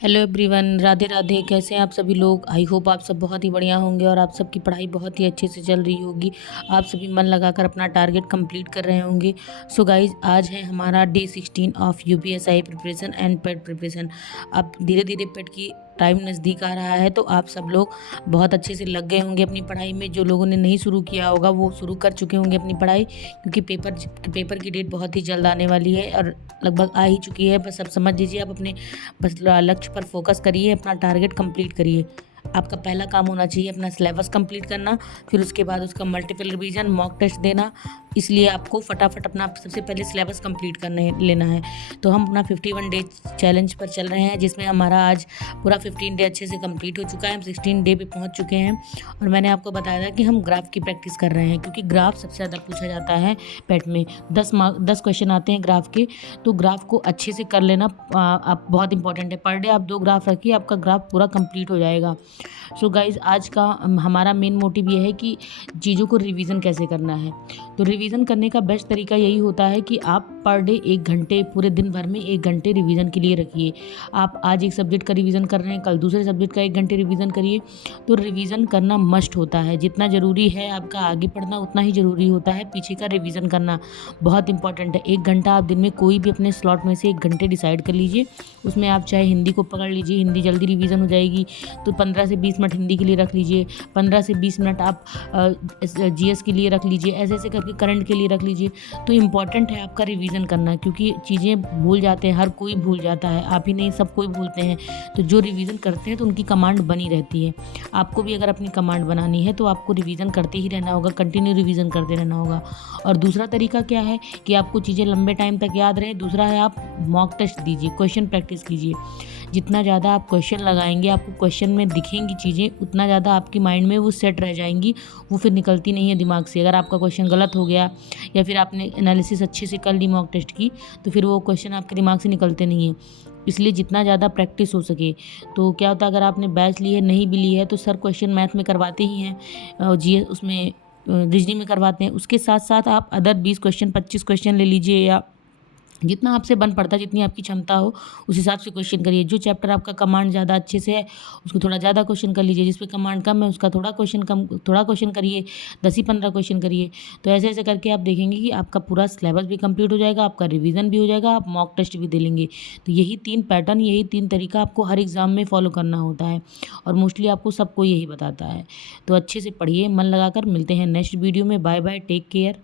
Hello everyone, Radhe Radhe. कैसे हैं आप सभी लोग? आई होप आप सब बहुत ही बढ़िया होंगे और आप सबकी पढ़ाई बहुत ही अच्छे से चल रही होगी। आप सभी मन लगाकर अपना टारगेट कंप्लीट कर रहे होंगे। सो गाइज, आज है हमारा day 16 of UPSI preparation and pet preparation. अब धीरे धीरे पेट की टाइम नज़दीक आ रहा है, तो आप सब लोग बहुत अच्छे से लग गए होंगे अपनी पढ़ाई में। जो लोगों ने नहीं शुरू किया होगा वो शुरू कर चुके होंगे अपनी पढ़ाई, क्योंकि पेपर की डेट बहुत ही जल्द आने वाली है और लगभग आ ही चुकी है। बस अब समझ लीजिए, आप अपने बस लक्ष्य पर फोकस करिए, अपना टारगेट कंप्लीट करिए। आपका पहला काम होना चाहिए अपना सिलेबस कंप्लीट करना, फिर उसके बाद उसका मल्टीपल रिवीजन, मॉक टेस्ट देना। इसलिए आपको फटाफट अपना सबसे पहले सिलेबस कंप्लीट करने लेना है। तो हम अपना 51 डे चैलेंज पर चल रहे हैं, जिसमें हमारा आज पूरा 15 डे अच्छे से कंप्लीट हो चुका है। हम 16 डे पे पहुंच चुके हैं और मैंने आपको बताया था कि हम ग्राफ की प्रैक्टिस कर रहे हैं, क्योंकि ग्राफ सबसे ज़्यादा पूछा जाता है पेट में। 10 क्वेश्चन आते हैं ग्राफ के, तो ग्राफ को अच्छे से कर लेना आप बहुत इंपॉर्टेंट है। पर डे आप 2 ग्राफ रखिए, आपका ग्राफ पूरा कंप्लीट हो जाएगा। सो गाइज, आज का हमारा मेन मोटिव ये है कि चीज़ों को रिवीजन कैसे करना है। तो रिवीजन करने का बेस्ट तरीका यही होता है कि आप पर डे 1 घंटे, पूरे दिन भर में 1 घंटे रिवीजन के लिए रखिए। आप आज एक सब्जेक्ट का रिवीजन कर रहे हैं, कल दूसरे सब्जेक्ट का 1 घंटे रिवीजन करिए। तो रिवीजन करना मस्ट होता है। जितना ज़रूरी है आपका आगे पढ़ना, उतना ही ज़रूरी होता है पीछे का रिवीजन करना। बहुत इंपॉर्टेंट है। 1 घंटा आप दिन में कोई भी अपने स्लॉट में से 1 घंटे डिसाइड कर लीजिए। उसमें आप चाहे हिंदी को पकड़ लीजिए, हिंदी जल्दी रिवीजन हो जाएगी, तो 15 से 20 मिनट हिंदी के लिए रख लीजिए। 15 से 20 मिनट आप जीएस के लिए रख लीजिए। ऐसे ऐसे करके करंट के लिए रख लीजिए। तो इम्पॉर्टेंट है आपका रिवीजन करना, क्योंकि चीज़ें भूल जाते हैं, हर कोई भूल जाता है, आप ही नहीं सब कोई भूलते हैं। तो जो रिवीजन करते हैं तो उनकी कमांड बनी रहती है। आपको भी अगर अपनी कमांड बनानी है तो आपको रिवीजन करते ही रहना होगा, कंटिन्यू रिवीजन करते रहना होगा। और दूसरा तरीका क्या है कि आपको चीज़ें लंबे टाइम तक याद रहे, दूसरा है आप मॉक टेस्ट दीजिए, क्वेश्चन प्रैक्टिस कीजिए। जितना ज़्यादा आप क्वेश्चन लगाएंगे, आपको क्वेश्चन में दिखेंगी चीज़ें, उतना ज़्यादा आपकी माइंड में वो सेट रह जाएंगी, वो फिर निकलती नहीं है दिमाग से। अगर आपका क्वेश्चन गलत हो गया या फिर आपने एनालिसिस अच्छे से कर ली मॉक टेस्ट की, तो फिर वो क्वेश्चन आपके दिमाग से निकलते नहीं हैं। इसलिए जितना ज़्यादा प्रैक्टिस हो सके। तो क्या होता है, अगर आपने बैच ली है, नहीं भी ली है, तो सर क्वेश्चन मैथ में करवाते ही हैं, जीएस उसमें रीजनिंग में करवाते हैं। उसके साथ साथ आप अदर 20 क्वेश्चन, 25 क्वेश्चन ले लीजिए, या जितना आपसे बन पड़ता है, जितनी आपकी क्षमता हो उस हिसाब से क्वेश्चन करिए। जो चैप्टर आपका कमांड ज़्यादा अच्छे से है उसको थोड़ा ज़्यादा क्वेश्चन कर लीजिए, जिस पे कमांड कम है उसका थोड़ा क्वेश्चन करिए, 10 ही 15 क्वेश्चन करिए। तो ऐसे ऐसे करके आप देखेंगे कि आपका पूरा सिलेबस भी कंप्लीट हो जाएगा, आपका रिवीजन भी हो जाएगा, आप मॉक टेस्ट भी दे लेंगे। तो यही 3 पैटर्न, यही 3 तरीका आपको हर एग्ज़ाम में फॉलो करना होता है, और मोस्टली आपको सबको यही बताता है। तो अच्छे से पढ़िए मन लगाकर। मिलते हैं नेक्स्ट वीडियो में। Bye bye, take care.